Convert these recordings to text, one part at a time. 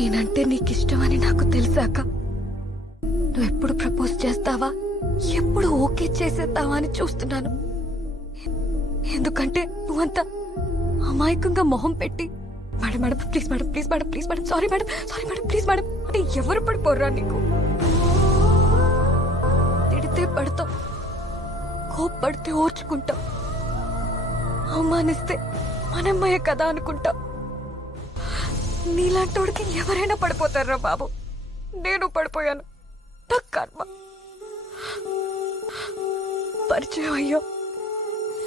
నేనంటే నీకిష్టమని నాకు తెలిసాక నువ్వు ఎప్పుడు ప్రపోజ్ చేస్తావా, ఎప్పుడు ఓకే చేసేద్దావా అని చూస్తున్నాను. ఎందుకంటే నువ్వంతా అమాయకంగా మొహం పెట్టి madam madam please madam please madam please madam sorry madam please madam అంటే ఎవరు పడిపోర్రా నీకు? తిడితే పడతావు, కోప్పడితే ఓర్చుకుంటావు, అవమానిస్తే మనమ్మయ్య కదా అనుకుంటావు. నీలాంటోడికి ఎవరైనా పడిపోతారా బాబు? నేను పడిపోయాను, నా కర్మ. పరిచయం అయ్యా,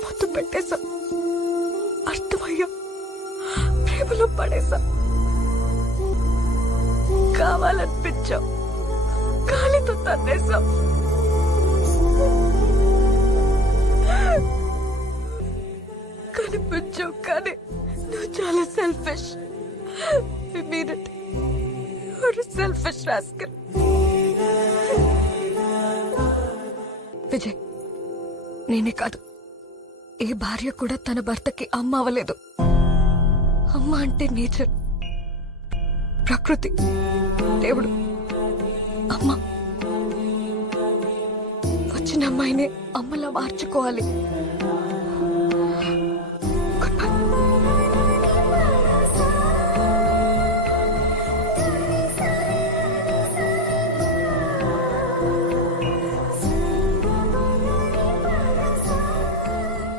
పొత్తు పెట్టేశా, అర్థమయ్యా, ప్రేమలో పడేశా. కావాలనిపించావు, గాలితో తన్నేశావు. కనిపించావు కానీ నువ్వు చాలా selfish. I mean it. You're a selfish rascal. Vijay, నేనే కాదు, ఏ భార్య కూడా తన భర్తకి అమ్మ అవ్వలేదు. అమ్మ అంటే నేచర్, ప్రకృతి, దేవుడు. అమ్మ వచ్చిన అమ్మాయిని అమ్మలా మార్చుకోవాలి.